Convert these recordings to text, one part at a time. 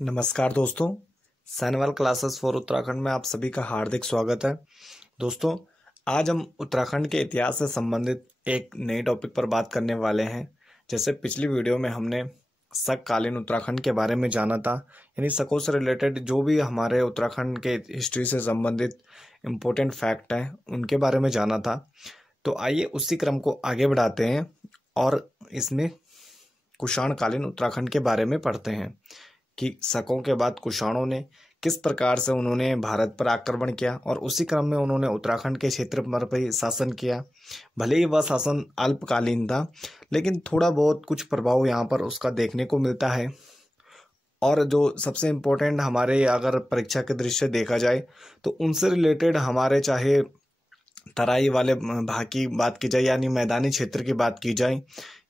नमस्कार दोस्तों। सैनवाल classes for Uttarakhand में आप सभी का हार्दिक स्वागत है। दोस्तों, आज हम उत्तराखंड के इतिहास से संबंधित एक नए टॉपिक पर बात करने वाले हैं। जैसे पिछली वीडियो में हमने शक कालीन उत्तराखंड के बारे में जाना था, यानी शकों से रिलेटेड जो भी हमारे उत्तराखंड के हिस्ट्री से संबंधित इम्पोर्टेंट फैक्ट हैं उनके बारे में जाना था। तो आइए उसी क्रम को आगे बढ़ाते हैं और इसमें कुषाण कालीन उत्तराखंड के बारे में पढ़ते हैं कि शकों के बाद कुषाणों ने किस प्रकार से उन्होंने भारत पर आक्रमण किया और उसी क्रम में उन्होंने उत्तराखंड के क्षेत्र पर भी शासन किया। भले ही वह शासन अल्पकालीन था, लेकिन थोड़ा बहुत कुछ प्रभाव यहाँ पर उसका देखने को मिलता है। और जो सबसे इम्पोर्टेंट हमारे अगर परीक्षा के दृष्टि से देखा जाए तो उनसे रिलेटेड हमारे चाहे तराई वाले भाग की बात की जाए यानी मैदानी क्षेत्र की बात की जाए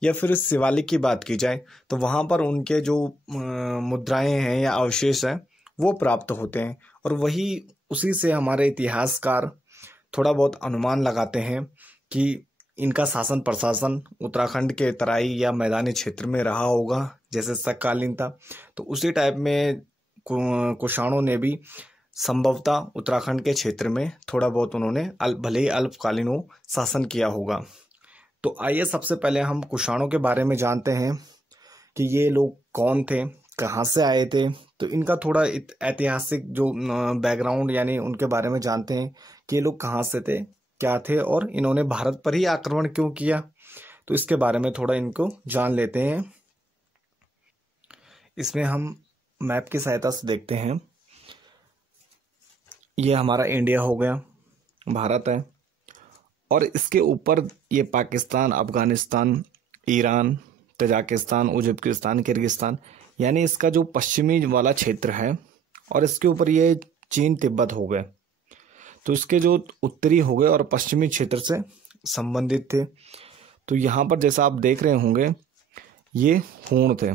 या फिर शिवालिक की बात की जाए, तो वहाँ पर उनके जो मुद्राएं हैं या अवशेष हैं वो प्राप्त होते हैं और वही उसी से हमारे इतिहासकार थोड़ा बहुत अनुमान लगाते हैं कि इनका शासन प्रशासन उत्तराखंड के तराई या मैदानी क्षेत्र में रहा होगा, जैसे शककालीन था। तो उसी टाइप में कुषाणों ने भी संभवतः उत्तराखंड के क्षेत्र में थोड़ा बहुत उन्होंने भले ही अल्पकालीन हो शासन किया होगा। तो आइए सबसे पहले हम कुषाणों के बारे में जानते हैं कि ये लोग कौन थे, कहाँ से आए थे। तो इनका थोड़ा ऐतिहासिक जो बैकग्राउंड यानी उनके बारे में जानते हैं कि ये लोग कहाँ से थे, क्या थे और इन्होंने भारत पर ही आक्रमण क्यों किया। तो इसके बारे में थोड़ा इनको जान लेते हैं। इसमें हम मैप की सहायता से देखते हैं। ये हमारा इंडिया हो गया, भारत है, और इसके ऊपर ये Pakistan, Afghanistan, Iran, Tajikistan, Uzbekistan, Kyrgyzstan यानी इसका जो पश्चिमी वाला क्षेत्र है, और इसके ऊपर ये चीन तिब्बत हो गए। तो इसके जो उत्तरी हो गए और पश्चिमी क्षेत्र से संबंधित थे। तो यहाँ पर जैसा आप देख रहे होंगे ये हूण थे।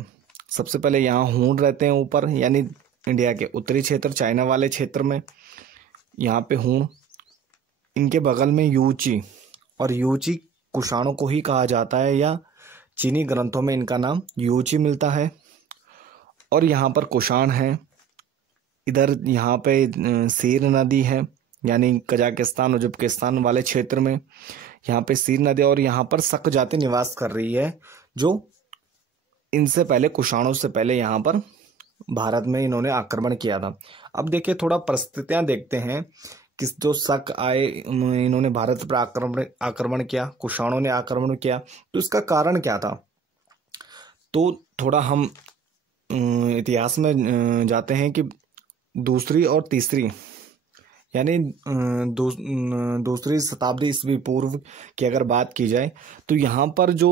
सबसे पहले यहाँ हूण रहते हैं ऊपर, यानी इंडिया के उत्तरी क्षेत्र चाइना वाले क्षेत्र में यहाँ पे हूण। इनके बगल में यूची, और यूची कुषाणों को ही कहा जाता है या चीनी ग्रंथों में इनका नाम यूची मिलता है। और यहाँ पर कुषाण है। इधर यहाँ पे सीर नदी है, यानी कजाकिस्तान उज्बेकिस्तान वाले क्षेत्र में यहाँ पे सीर नदी, और यहाँ पर शक जाति निवास कर रही है जो इनसे पहले कुषाणों से पहले यहाँ पर भारत में इन्होंने आक्रमण किया था। अब देखिए थोड़ा परिस्थितियां देखते हैं किस जो शक आए, इन्होंने भारत पर आक्रमण किया, कुषाणों ने आक्रमण किया, तो इसका कारण क्या था। तो थोड़ा हम इतिहास में जाते हैं कि दूसरी और तीसरी यानी दूसरी शताब्दी ईस्वी पूर्व की अगर बात की जाए तो यहाँ पर जो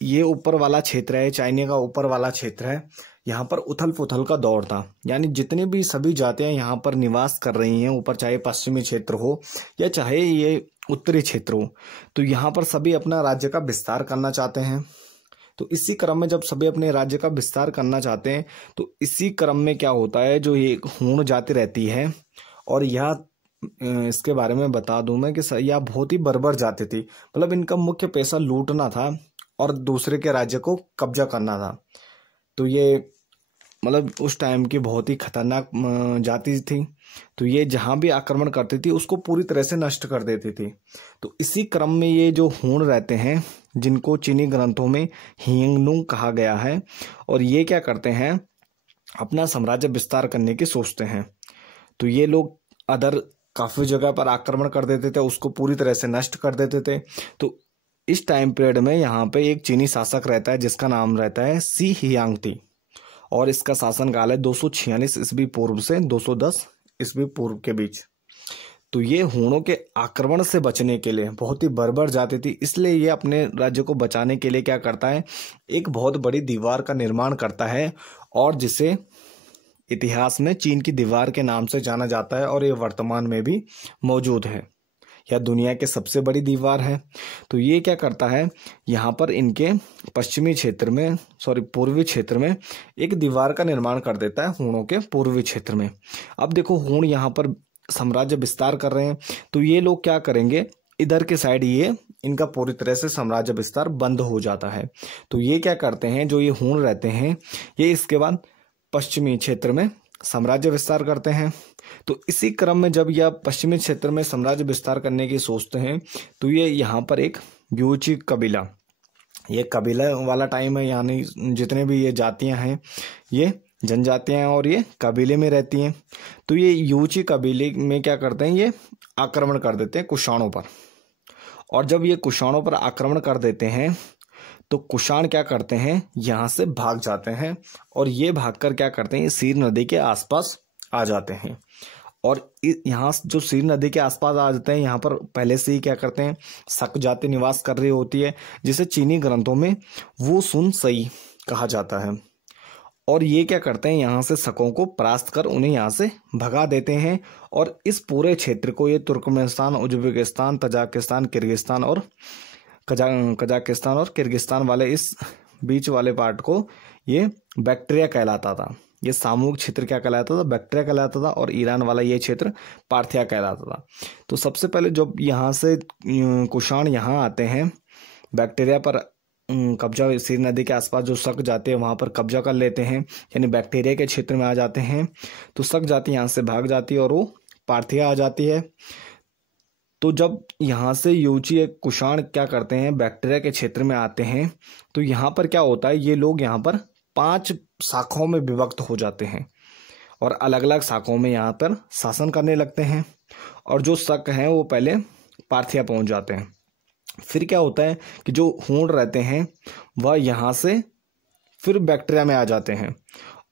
ये ऊपर वाला क्षेत्र है, चाइना का ऊपर वाला क्षेत्र है, यहाँ पर उथल पुथल का दौर था। यानी जितनी भी सभी जातियां यहाँ पर निवास कर रही हैं ऊपर, चाहे पश्चिमी क्षेत्र हो या चाहे ये उत्तरी क्षेत्र हो, तो यहाँ पर सभी अपना राज्य का विस्तार करना चाहते हैं। तो इसी क्रम में जब सभी अपने राज्य का विस्तार करना चाहते हैं तो इसी क्रम में क्या होता है, जो ये हूण जाति रहती है, और यह इसके बारे में बता दूं मैं कि यह बहुत ही बर्बर जाति थी। मतलब इनका मुख्य पेशा लूटना था और दूसरे के राज्य को कब्जा करना था। तो ये मतलब उस टाइम की बहुत ही खतरनाक जाति थी। तो ये जहाँ भी आक्रमण करती थी उसको पूरी तरह से नष्ट कर देती थी। तो इसी क्रम में ये जो हूण रहते हैं, जिनको चीनी ग्रंथों में हिंगनुंग कहा गया है, और ये क्या करते हैं, अपना साम्राज्य विस्तार करने की सोचते हैं। तो ये लोग अदर काफ़ी जगह पर आक्रमण कर देते थे, उसको पूरी तरह से नष्ट कर देते थे। तो इस टाइम पीरियड में यहाँ पे एक चीनी शासक रहता है जिसका नाम रहता है सी हियांगती, और इसका शासनकाल है 246 ईस्वी पूर्व से 210 ईस्वी पूर्व के बीच। तो ये हूणों के आक्रमण से बचने के लिए बहुत ही बर्बर जाती थी, इसलिए ये अपने राज्य को बचाने के लिए क्या करता है, एक बहुत बड़ी दीवार का निर्माण करता है, और जिसे इतिहास में चीन की दीवार के नाम से जाना जाता है, और ये वर्तमान में भी मौजूद है, या दुनिया के सबसे बड़ी दीवार है। तो ये क्या करता है, यहाँ पर इनके पश्चिमी क्षेत्र में पूर्वी क्षेत्र में एक दीवार का निर्माण कर देता है हूणों के पूर्वी क्षेत्र में। अब देखो हूण यहाँ पर साम्राज्य विस्तार कर रहे हैं, तो ये लोग क्या करेंगे, इधर के साइड ये इनका पूरी तरह से साम्राज्य विस्तार बंद हो जाता है। तो ये क्या करते हैं, जो ये हूण रहते हैं, ये इसके बाद पश्चिमी क्षेत्र में साम्राज्य विस्तार करते हैं। तो इसी क्रम में जब यह पश्चिमी क्षेत्र में साम्राज्य विस्तार करने की सोचते हैं तो ये यहाँ पर एक यूची कबीला, ये कबीला वाला टाइम है, यानी जितने भी ये जातियां हैं ये जनजातियां हैं और ये कबीले में रहती हैं। तो ये यूची कबीले में क्या करते हैं, ये आक्रमण कर देते हैं कुषाणों पर। और जब ये कुषाणों पर आक्रमण कर देते हैं तो कुषाण क्या करते हैं, यहाँ से भाग जाते हैं और ये भागकर क्या करते हैं, सीर नदी के आसपास आ जाते हैं। और यहाँ जो सीर नदी के आसपास आ जाते हैं, यहाँ पर पहले से ही क्या करते हैं, शक जाति निवास कर रही होती है, जिसे चीनी ग्रंथों में वो सुन सई कहा जाता है। और ये क्या करते हैं, यहाँ से शकों को परास्त कर उन्हें यहाँ से भगा देते हैं। और इस पूरे क्षेत्र को ये तुर्कमेनिस्तान, उज्बेकिस्तान, तजाकिस्तान, किर्गिस्तान और कजाकिस्तान और किर्गिस्तान वाले इस बीच वाले पार्ट को ये बैक्ट्रिया कहलाता था। ये सामूहिक क्षेत्र क्या कहलाता था, बैक्ट्रिया कहलाता था। और ईरान वाला ये क्षेत्र पार्थिया कहलाता था। तो सबसे पहले जब यहाँ से कुषाण यहाँ आते हैं, बैक्टीरिया पर कब्जा, सीर नदी के आसपास जो शक जाते हैं वहाँ पर कब्जा कर लेते हैं, यानी बैक्टीरिया के क्षेत्र में आ जाते हैं। तो शक जाति यहाँ से भाग जाती है और वो पार्थिया आ जाती है। तो जब यहाँ से यूची कुषाण क्या करते हैं, बैक्टीरिया के क्षेत्र में आते हैं, तो यहाँ पर क्या होता है, ये लोग यहाँ पर 5 शाखाओं में विभक्त हो जाते हैं और अलग अलग शाखाओं में यहाँ पर शासन करने लगते हैं। और जो शक हैं वो पहले पार्थिया पहुंच जाते हैं। फिर क्या होता है कि जो हूण रहते हैं वह यहाँ से फिर बैक्टीरिया में आ जाते हैं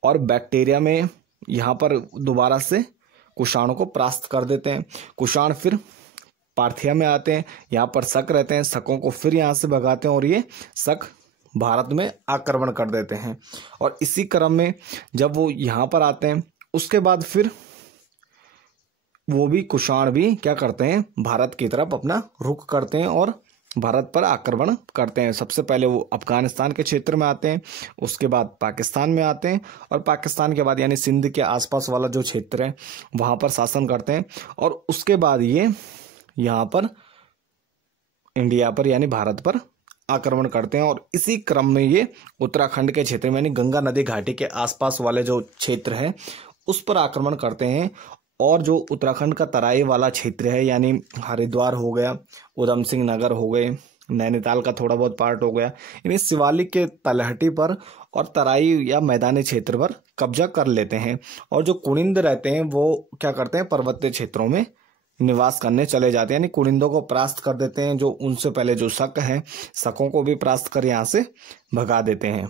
और बैक्टीरिया में यहाँ पर दोबारा से कुषाणों को परास्त कर देते हैं। कुषाण फिर पार्थिया में आते हैं, यहाँ पर शक रहते हैं, शकों को फिर यहाँ से भगाते हैं और ये शक भारत में आक्रमण कर देते हैं। और इसी क्रम में जब वो यहाँ पर आते हैं उसके बाद फिर वो भी कुषाण भी क्या करते हैं, भारत की तरफ अपना रुख करते हैं और भारत पर आक्रमण करते हैं। सबसे पहले वो अफगानिस्तान के क्षेत्र में आते हैं, उसके बाद पाकिस्तान में आते हैं और पाकिस्तान के बाद यानी सिंध के आसपास वाला जो क्षेत्र है वहाँ पर शासन करते हैं। और उसके बाद ये यहाँ पर इंडिया पर यानी भारत पर आक्रमण करते हैं। और इसी क्रम में ये उत्तराखंड के क्षेत्र में यानी गंगा नदी घाटी के आसपास वाले जो क्षेत्र है उस पर आक्रमण करते हैं। और जो उत्तराखंड का तराई वाला क्षेत्र है यानी हरिद्वार हो गया, उधम सिंह नगर हो गए, नैनीताल का थोड़ा बहुत पार्ट हो गया, यानी शिवालिक के तलहटी पर और तराई या मैदानी क्षेत्र पर कब्जा कर लेते हैं। और जो कुनिंद रहते हैं वो क्या करते हैं, पर्वतीय क्षेत्रों में निवास करने चले जाते हैं, यानी कुनिंदों को परास्त कर देते हैं। जो उनसे पहले जो शक हैं, शकों को भी परास्त कर यहाँ से भगा देते हैं।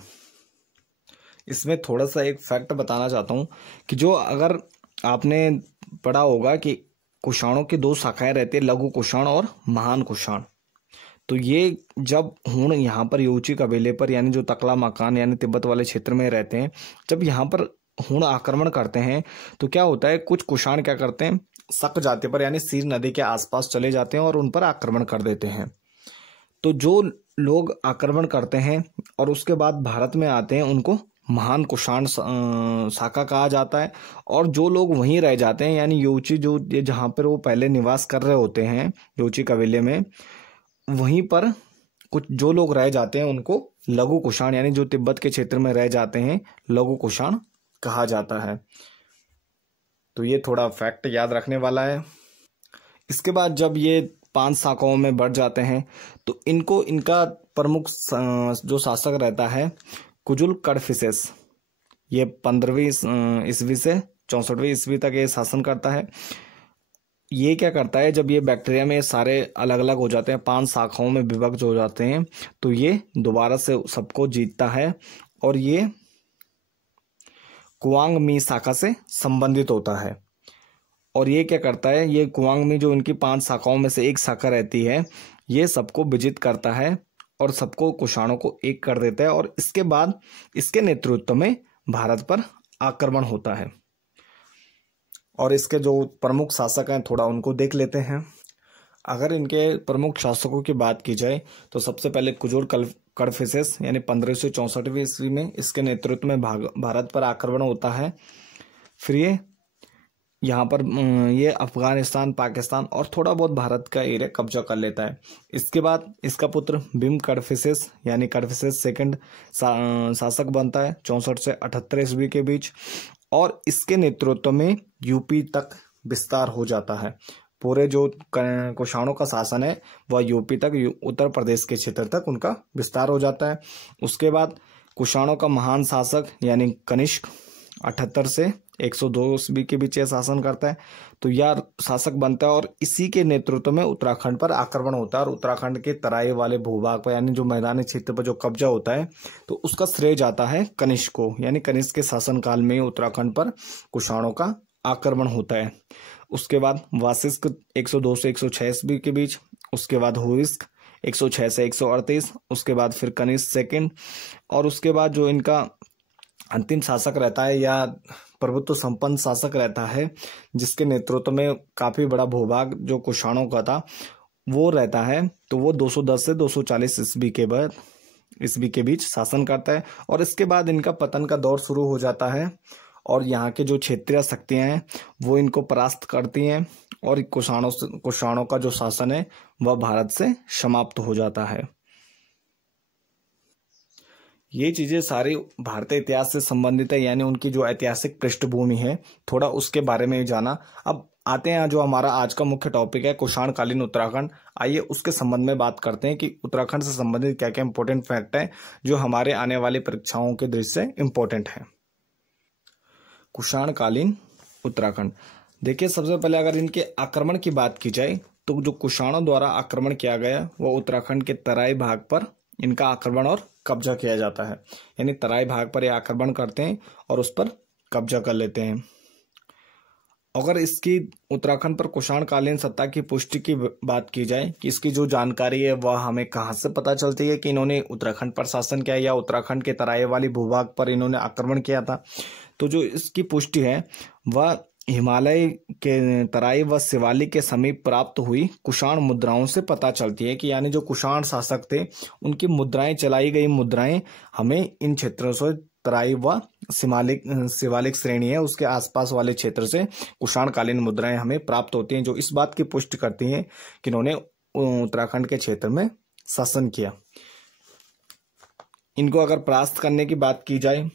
इसमें थोड़ा सा एक फैक्ट बताना चाहता हूँ कि जो अगर आपने पढ़ा होगा कि कुषाणों की 2 शाखाएं रहती है, लघु कुषाण और महान कुषाण। तो ये जब हूण यहाँ पर यूची कबीले पर यानी जो तकला मकान यानी तिब्बत वाले क्षेत्र में रहते हैं, जब यहाँ पर हूण आक्रमण करते हैं तो क्या होता है, कुछ कुषाण क्या करते हैं, शक जाति पर यानी सीर नदी के आसपास चले जाते हैं और उन पर आक्रमण कर देते हैं। तो जो लोग आक्रमण करते हैं और उसके बाद भारत में आते हैं उनको महान कुषाण शाखा कहा जाता है। और जो लोग वहीं रह जाते हैं यानी यूची जो जहाँ पर वो पहले निवास कर रहे होते हैं यूची कबीले में, वहीं पर कुछ जो लोग रह जाते हैं उनको लघु कुषाण यानी जो तिब्बत के क्षेत्र में रह जाते हैं लघु कुषाण कहा जाता है। तो ये थोड़ा फैक्ट याद रखने वाला है। इसके बाद जब ये 5 शाखाओं में बढ़ जाते हैं तो इनको इनका प्रमुख जो शासक रहता है कुजुल कडफिसेस, ये 15वीं ईस्वी से 64वीं ईस्वी तक ये शासन करता है। ये क्या करता है, जब ये बैक्टीरिया में सारे अलग अलग हो जाते हैं, 5 शाखाओं में विभक्त हो जाते हैं, तो ये दोबारा से सबको जीतता है और ये कुआंग मी शाखा से संबंधित होता है। और ये क्या करता है, ये कुआंग मी जो इनकी 5 शाखाओं में से एक शाखा रहती है, ये सबको विजित करता है और सबको कुषाणों को एक कर देता है। और इसके बाद इसके नेतृत्व में भारत पर आक्रमण होता है। और इसके जो प्रमुख शासक हैं थोड़ा उनको देख लेते हैं। अगर इनके प्रमुख शासकों की बात की जाए तो सबसे पहले कुजुल कडफिसेस यानी 1564वीं ईस्वी में इसके नेतृत्व में भारत पर आक्रमण होता है। फिर ये यहाँ पर ये अफगानिस्तान, पाकिस्तान और थोड़ा बहुत भारत का एरिया कब्जा कर लेता है। इसके बाद इसका पुत्र भीम कडफिसेस यानी कडफिसेस सेकंड शासक बनता है 64 से 78 ईस्वी के बीच, और इसके नेतृत्व में यूपी तक विस्तार हो जाता है। पूरे जो कुषाणों का शासन है वह यूपी तक, उत्तर प्रदेश के क्षेत्र तक उनका विस्तार हो जाता है। उसके बाद कुषाणों का महान शासक यानी कनिष्क 78 से 102 ईस्वी के बीच शासन करता है। तो यह शासक बनता है और इसी के नेतृत्व में उत्तराखंड पर आक्रमण होता है और उत्तराखंड के तराई वाले भूभाग पर यानी जो मैदानी क्षेत्र पर जो कब्जा होता है तो उसका श्रेय जाता है कनिष्क को। यानी कनिष्क के शासनकाल में उत्तराखंड पर कुषाणों का आक्रमण होता है। उसके बाद वासिष्क 102 से 106 ईस्वी के बीच, उसके बाद हुइस्क 106 से 138, उसके बाद फिर कनिष्क सेकंड, और उसके बाद जो इनका अंतिम शासक रहता है या प्रभुत्व संपन्न शासक रहता है जिसके नेतृत्व में काफी बड़ा भूभाग जो कुषाणों का था वो रहता है, तो वो 210 से 240 ईस्वी के बीच शासन करता है। और इसके बाद इनका पतन का दौर शुरू हो जाता है और यहाँ के जो क्षेत्रीय शक्तियां हैं वो इनको परास्त करती हैं और कुषाणों का जो शासन है वह भारत से समाप्त हो जाता है। ये चीजें सारी भारतीय इतिहास से संबंधित है, यानी उनकी जो ऐतिहासिक पृष्ठभूमि है थोड़ा उसके बारे में जाना। अब आते हैं जो हमारा आज का मुख्य टॉपिक है कुषाणकालीन उत्तराखंड। आइए उसके संबंध में बात करते हैं कि उत्तराखंड से संबंधित क्या क्या इंपॉर्टेंट फैक्ट है जो हमारे आने वाली परीक्षाओं के दृष्टि से इंपॉर्टेंट है। कुषाणकालीन उत्तराखंड, देखिए सबसे पहले अगर इनके आक्रमण की बात की जाए तो जो कुषाणों द्वारा आक्रमण किया गया वो उत्तराखंड के तराई भाग पर इनका आक्रमण और कब्जा किया जाता है। यानी तराई भाग पर ये आक्रमण करते हैं और उस पर कब्जा कर लेते हैं। अगर इसकी उत्तराखंड पर कुषाणकालीन सत्ता की पुष्टि की बात की जाए कि इसकी जो जानकारी है वह हमें कहाँ से पता चलती है कि इन्होंने उत्तराखंड पर शासन किया या उत्तराखंड के तराई वाली भूभाग पर इन्होंने आक्रमण किया था, तो जो इसकी पुष्टि है वह हिमालय के तराई व शिवालिक के समीप प्राप्त हुई कुषाण मुद्राओं से पता चलती है कि यानी जो कुषाण शासक थे उनकी मुद्राएं, चलाई गई मुद्राएं हमें इन क्षेत्रों से, तराई व शिवालिक श्रेणी है उसके आसपास वाले क्षेत्र से कुषाणकालीन मुद्राएं हमें प्राप्त होती हैं जो इस बात की पुष्टि करती हैं कि इन्होंने उत्तराखंड के क्षेत्र में शासन किया। इनको अगर परास्त करने की बात की जाए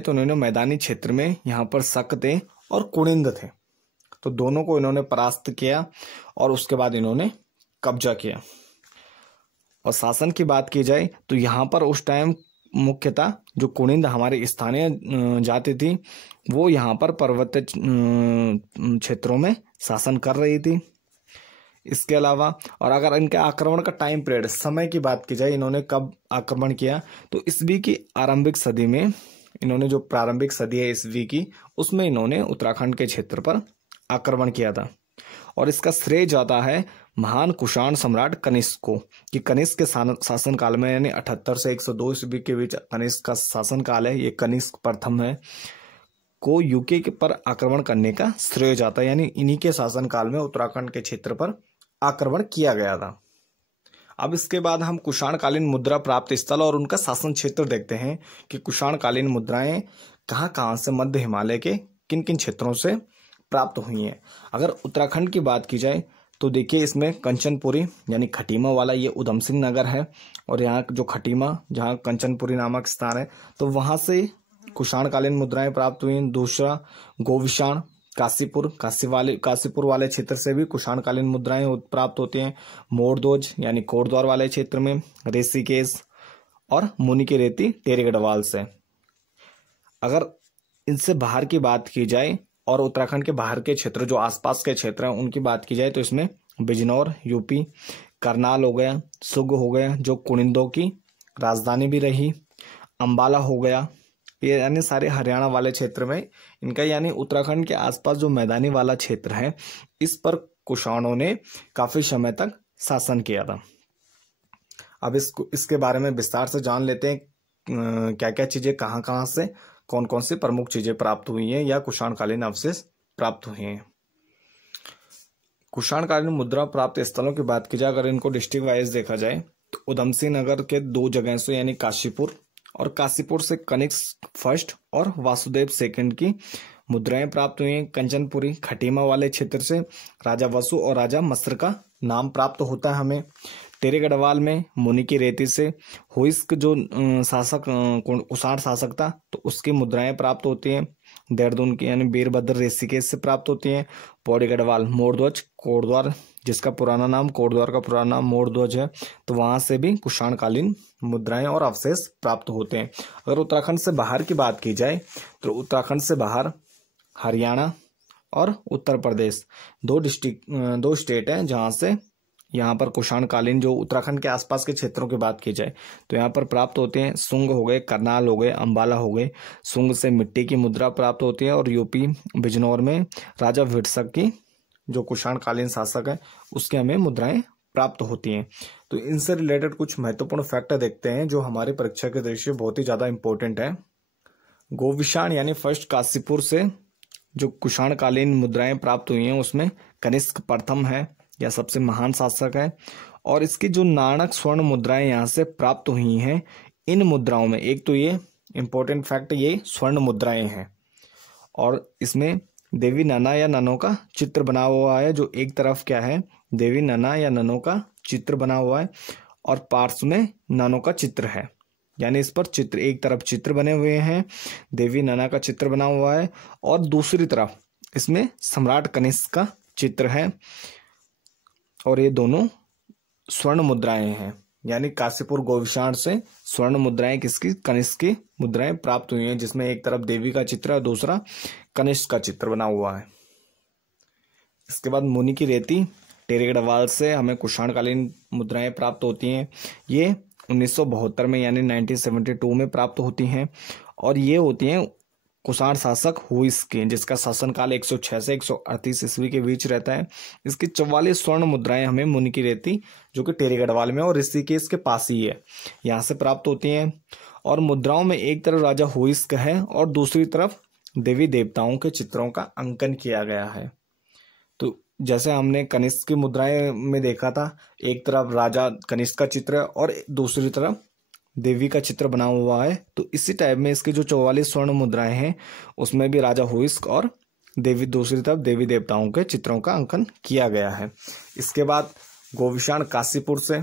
तो इन्होंने मैदानी क्षेत्र में यहाँ पर शक थे और कुनिंद थे, तो दोनों को इन्होंने परास्त किया और उसके बाद इन्होंने कब्जा किया। और शासन की बात की जाए तो यहाँ पर उस टाइम मुख्यतः जो कुनिंद हमारी स्थानीय जाति थी वो यहाँ पर पर्वतीय क्षेत्रों में शासन कर रही थी। इसके अलावा और अगर इनके आक्रमण का टाइम पीरियड, समय की बात की जाए इन्होंने कब आक्रमण किया, तो ईस्वी की आरंभिक सदी में इन्होंने, जो प्रारंभिक सदी है ईस्वी की, उसमें इन्होंने उत्तराखंड के क्षेत्र पर आक्रमण किया था। और इसका श्रेय जाता है महान कुषाण सम्राट कनिष्क को, कि कनिष्क के शासन काल में यानी 78 से 102 ईस्वी के बीच कनिष्क का शासन काल है, ये कनिष्क प्रथम है, को यूके पर आक्रमण करने का श्रेय जाता है। यानी इन्हीं के शासन काल में उत्तराखंड के क्षेत्र पर आक्रमण किया गया था। अब इसके बाद हम कुषाणकालीन मुद्रा प्राप्त स्थल और उनका शासन क्षेत्र देखते हैं कि कुषाणकालीन मुद्राएं कहाँ कहाँ से मध्य हिमालय के किन किन क्षेत्रों से प्राप्त हुई हैं। अगर उत्तराखंड की बात की जाए तो देखिए इसमें कंचनपुरी यानी खटीमा वाला ये उधम सिंह नगर है, और यहाँ जो खटीमा जहाँ कंचनपुरी नामक स्थान है तो वहां से कुषाणकालीन मुद्राएं प्राप्त हुई। दूसरा गोविशाण काशीपुर वाले क्षेत्र से भी कुषाणकालीन मुद्राएं प्राप्त होती हैं। मोरदोज यानी कोटद्वार वाले क्षेत्र में, ऋषिकेश और मुनिकीरेती टेरी गढ़वाल से। अगर इनसे बाहर की बात की जाए और उत्तराखंड के बाहर के क्षेत्र जो आसपास के क्षेत्र हैं उनकी बात की जाए तो इसमें बिजनौर यूपी, करनाल हो गया, सुग हो गया जो कुनिंदों की राजधानी भी रही, अंबाला हो गया, ये यानी सारे हरियाणा वाले क्षेत्र में इनका, यानी उत्तराखंड के आसपास जो मैदानी वाला क्षेत्र है इस पर कुषाणों ने काफी समय तक शासन किया था। अब इसके बारे में विस्तार से जान लेते हैं क्या क्या चीजें कहाँ कहाँ से कौन कौन सी प्रमुख चीजें प्राप्त हुई हैं या कुषाणकालीन अवशेष प्राप्त हुए हैं। कुषाणकालीन मुद्रा प्राप्त स्थलों की बात की जाए, अगर इनको डिस्ट्रिक्ट वाइज देखा जाए तो उधम सिंह नगर के 2 जगह से यानी काशीपुर और काशीपुर से कनिष्क फर्स्ट और वासुदेव सेकंड की मुद्राएं प्राप्त हुई हैं। कंचनपुरी खटीमा वाले क्षेत्र से राजा वसु और राजा मस्र का नाम प्राप्त होता है हमें। टेरे गढ़वाल में मुनि की रेती से हुइस्क जो शासक कुषाण शासक था तो उसकी मुद्राएं प्राप्त होती हैं। देहरादून की यानी वीरभद्र ऋषिकेश से प्राप्त होती हैं। पौड़ी गढ़वाल मोरध्वज कोटद्वार, जिसका पुराना नाम कोटद्वार का पुराना नाम मोरध्वज है, तो वहां से भी कुषाण कालीन मुद्राएं और अवशेष प्राप्त होते हैं। अगर उत्तराखंड से बाहर की बात की जाए तो उत्तराखंड से बाहर हरियाणा और उत्तर प्रदेश दो स्टेट हैं जहां से यहाँ पर कुषाण कालीन जो उत्तराखंड के आसपास के क्षेत्रों की बात की जाए तो यहाँ पर प्राप्त होते हैं। सुंग हो गए, करनाल हो गए, अंबाला हो गए। सुंग से मिट्टी की मुद्रा प्राप्त होती है और यूपी बिजनौर में राजा विरसक की जो कुषाण कालीन शासक है उसके हमें मुद्राएं प्राप्त होती हैं। तो इनसे रिलेटेड कुछ महत्वपूर्ण फैक्ट देखते हैं जो हमारी परीक्षा के दृष्टि बहुत ही ज्यादा इंपॉर्टेंट है। गोविशाण यानी फर्स्ट काशीपुर से जो कुषाण कालीन मुद्राएं प्राप्त हुई हैं उसमें कनिष्क प्रथम है या सबसे महान शासक है। और इसकी जो नाणक स्वर्ण मुद्राएं यहाँ से प्राप्त हुई हैं, इन मुद्राओं में एक तो ये इंपॉर्टेंट फैक्ट ये स्वर्ण मुद्राएं हैं और इसमें देवी नना या ननों का चित्र बना हुआ है। जो एक तरफ क्या है देवी नना या ननों का चित्र बना हुआ है और पार्श्व में ननों का चित्र है, यानी इस पर चित्र एक तरफ चित्र बने हुए हैं, देवी नना का चित्र बना हुआ है और दूसरी तरफ इसमें सम्राट कनिष्क का चित्र है और ये दोनों स्वर्ण मुद्राएं हैं। यानी काशीपुर गोविशाण से स्वर्ण मुद्राएं किसकी कनिष्क की मुद्राएं प्राप्त हुई हैं जिसमें एक तरफ देवी का चित्र और दूसरा कनिष्क का चित्र बना हुआ है। इसके बाद मुनि की रेती टेरे गढ़वाल से हमें कुषाण कालीन मुद्राएं प्राप्त होती हैं। ये 1972 में यानी 1972 में प्राप्त होती हैं और ये होती हैं कुषाण शासक हुइस्क की, जिसका शासनकाल 106 से 138 ईस्वी के बीच रहता है। इसकी 44 स्वर्ण मुद्राएं हमें मुनि की रेती जो कि टेरे गढ़वाल में और ऋषिकेश के पास ही है यहाँ से प्राप्त होती हैं। और मुद्राओं में एक तरफ राजा हुइस्क है और दूसरी तरफ देवी देवताओं के चित्रों का अंकन किया गया है। तो जैसे हमने कनिष्क की मुद्राएं में देखा था, एक तरफ राजा कनिष्क का चित्र है और दूसरी तरफ देवी का चित्र बना हुआ है, तो इसी टाइप में इसकी जो 44 स्वर्ण मुद्राएं हैं उसमें भी राजा हुइस्क और देवी दूसरी तरफ देवी देवताओं के चित्रों का अंकन किया गया है। इसके बाद गोविशाण काशीपुर से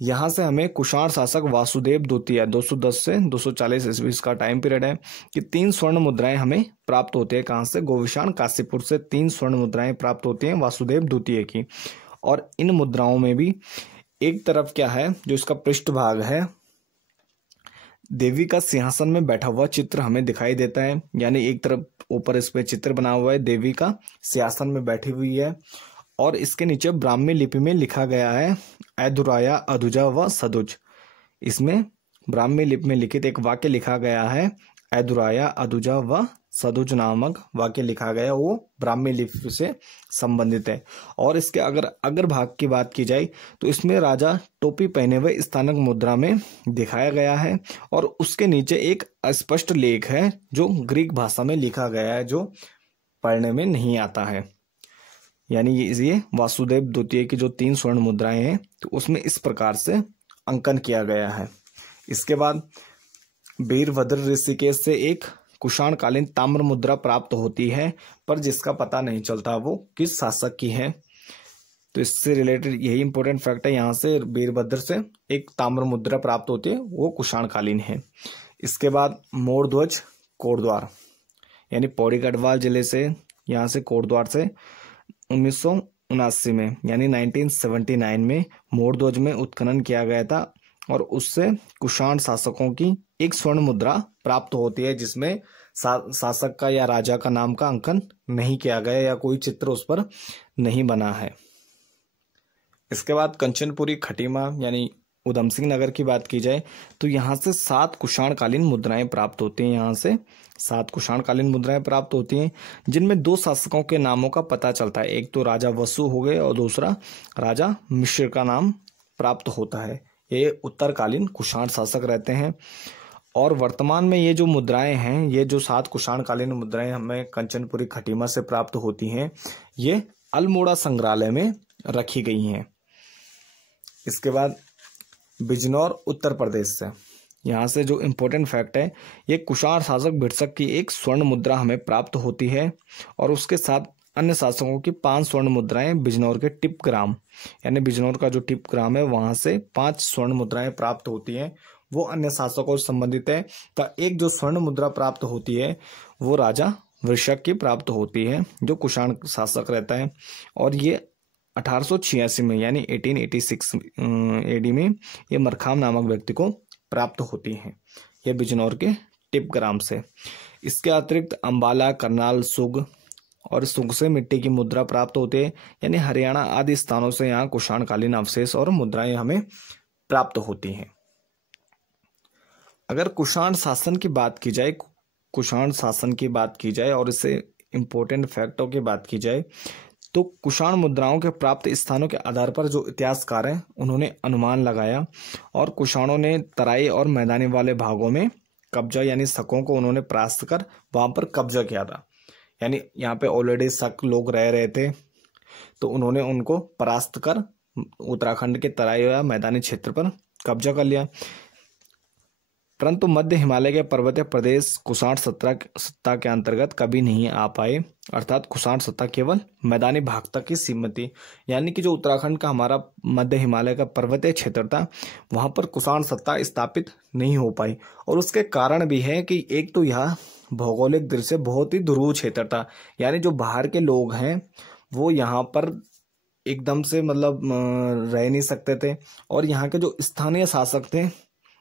यहाँ से हमें कुषाण शासक वासुदेव द्वितीय 210 से 240 ईस्वी का टाइम पीरियड है कि 3 स्वर्ण मुद्राएं हमें प्राप्त होती है। कहाँ से? गोविशाण काशीपुर से 3 स्वर्ण मुद्राएं प्राप्त होती हैं वासुदेव द्वितीय की। और इन मुद्राओं में भी एक तरफ क्या है जो इसका पृष्ठभाग है देवी का सिंहासन में बैठा हुआ चित्र हमें दिखाई देता है, यानी एक तरफ ऊपर इस पे चित्र बना हुआ है देवी का सिंहासन में बैठी हुई है और इसके नीचे ब्राह्मी लिपि में लिखा गया है ऐधुराया अधुजा व सदुज। इसमें ब्राह्मी लिपि में लिखित एक वाक्य लिखा गया है ऐधुराया अधुजा व सदुज नामक वाक्य लिखा गया, वो ब्राह्मी लिपि से संबंधित है। और इसके अगर भाग की बात की जाए तो इसमें राजा टोपी पहने हुए स्थानक मुद्रा में दिखाया गया है और उसके नीचे एक अस्पष्ट लेख है जो ग्रीक भाषा में लिखा गया है जो पढ़ने में नहीं आता है। यानी ये वासुदेव द्वितीय की जो 3 स्वर्ण मुद्राएं हैं तो उसमें इस प्रकार से अंकन किया गया है। इसके बाद वीरभद्र ऋषिकेश से एक कुषाण कालीन ताम्र मुद्रा प्राप्त होती है पर जिसका पता नहीं चलता वो किस शासक की है। तो इससे रिलेटेड यही इंपॉर्टेंट फैक्ट है, यहाँ से वीरभद्र से एक ताम्र मुद्रा प्राप्त होती है वो कुषाण कालीन है। इसके बाद मोरध्वज कोटद्वार यानी पौड़ी गढ़वाल जिले से यहाँ से कोटद्वार से 1979 में यानी 1979 में मोरध्वज में उत्खनन किया गया था और उससे कुषाण शासकों की एक स्वर्ण मुद्रा प्राप्त होती है जिसमें शासक का या राजा का नाम का अंकन नहीं किया गया या कोई चित्र उस पर नहीं बना है। इसके बाद कंचनपुरी खटीमा यानी उधम सिंह नगर की बात की जाए तो यहाँ से 7 कुषाण कालीन मुद्राएं प्राप्त होती हैं। यहाँ से 7 कुषाण कालीन मुद्राएं प्राप्त होती हैं जिनमें 2 शासकों के नामों का पता चलता है, एक तो राजा वसु हो गए और दूसरा राजा मिश्र का नाम प्राप्त होता है। ये उत्तरकालीन कुषाण शासक रहते हैं। और वर्तमान में ये जो मुद्राएं हैं, ये जो 7 कुषाण कालीन मुद्राएं हमें कंचनपुरी खटीमा से प्राप्त होती हैं, ये अल्मोड़ा संग्रहालय में रखी गई हैं। इसके बाद बिजनौर उत्तर प्रदेश से यहाँ से जो इम्पोर्टेंट फैक्ट है, ये कुषाण शासक भिड़सक की एक स्वर्ण मुद्रा हमें प्राप्त होती है और उसके साथ अन्य शासकों की 5 स्वर्ण मुद्राएं बिजनौर के टिप ग्राम, यानी बिजनौर का जो टिप ग्राम है वहां से 5 स्वर्ण मुद्राएं प्राप्त होती हैं, वो अन्य शासकों से संबंधित है। तो एक जो स्वर्ण मुद्रा प्राप्त होती है वो राजा वृषक की प्राप्त होती है, जो कुषाण शासक रहता है। और ये 1886 में यानी 1886 एडी में ये मरखाम नामक व्यक्ति को प्राप्त होती है, ये बिजनौर के टिप ग्राम से। इसके अतिरिक्त अंबाला, करनाल, सुग और सुग से मिट्टी की मुद्रा प्राप्त होती है, यानी हरियाणा आदि स्थानों से यहाँ कुषाण कालीन अवशेष और मुद्राएं हमें प्राप्त होती हैं। अगर कुषाण शासन की बात की जाए, कुषाण शासन की बात की जाए और इससे इंपॉर्टेंट फैक्टों की बात की जाए, तो कुषाण मुद्राओं के प्राप्त स्थानों के आधार पर जो इतिहासकार हैं उन्होंने अनुमान लगाया और कुषाणों ने तराई और मैदानी वाले भागों में कब्जा, यानी शकों को उन्होंने परास्त कर वहां पर कब्जा किया था। यानी यहाँ पे ऑलरेडी शक लोग रह रहे थे, तो उन्होंने उनको परास्त कर उत्तराखंड के तराई या मैदानी क्षेत्र पर कब्जा कर लिया। परंतु मध्य हिमालय के पर्वतीय प्रदेश कुषाण सत्ता के अंतर्गत कभी नहीं आ पाए, अर्थात कुषाण सत्ता केवल मैदानी भाग तक ही सीमित थी। यानी कि जो उत्तराखंड का हमारा मध्य हिमालय का पर्वतीय क्षेत्र था वहां पर कुषाण सत्ता स्थापित नहीं हो पाई। और उसके कारण भी है कि एक तो यह भौगोलिक दृष्टि से बहुत ही ध्रुव क्षेत्र था, यानी जो बाहर के लोग हैं वो यहाँ पर एकदम से मतलब रह नहीं सकते थे। और यहाँ के जो स्थानीय शासक थे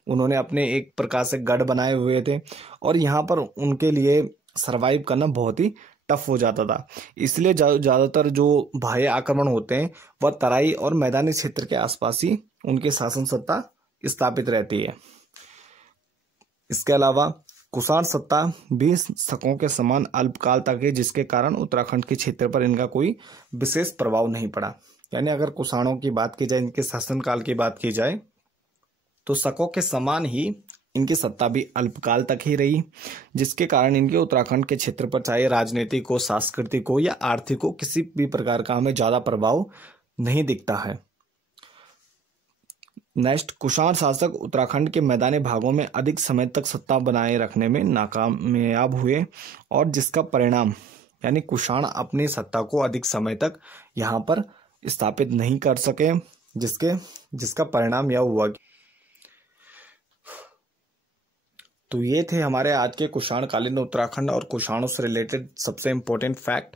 उन्होंने अपने एक प्रकार से गढ़ बनाए हुए थे और यहाँ पर उनके लिए सरवाइव करना बहुत ही टफ हो जाता था। इसलिए ज्यादातर जो बाह्य आक्रमण होते हैं वह तराई और मैदानी क्षेत्र के आसपास ही उनकी शासन सत्ता स्थापित रहती है। इसके अलावा कुषाण सत्ता भी शकों के समान अल्पकाल तक है, जिसके कारण उत्तराखंड के क्षेत्र पर इनका कोई विशेष प्रभाव नहीं पड़ा। यानी अगर कुषाणों की बात की जाए, इनके शासनकाल की बात की जाए, तो शकों के समान ही इनकी सत्ता भी अल्पकाल तक ही रही, जिसके कारण इनके उत्तराखंड के क्षेत्र पर चाहे राजनीतिक हो, सांस्कृतिक हो या आर्थिक हो, किसी भी प्रकार का हमें ज्यादा प्रभाव नहीं दिखता है। नेक्स्ट, कुषाण शासक उत्तराखंड के मैदानी भागों में अधिक समय तक सत्ता बनाए रखने में नाकामयाब हुए और जिसका परिणाम यानी कुषाण अपनी सत्ता को अधिक समय तक यहाँ पर स्थापित नहीं कर सके, जिसका परिणाम यह हुआ। तो ये थे हमारे आज के कुषाण कालीन उत्तराखंड और कुषाणों से रिलेटेड सबसे इम्पोर्टेंट फैक्ट।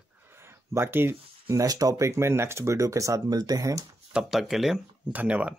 बाकी नेक्स्ट टॉपिक में नेक्स्ट वीडियो के साथ मिलते हैं, तब तक के लिए धन्यवाद।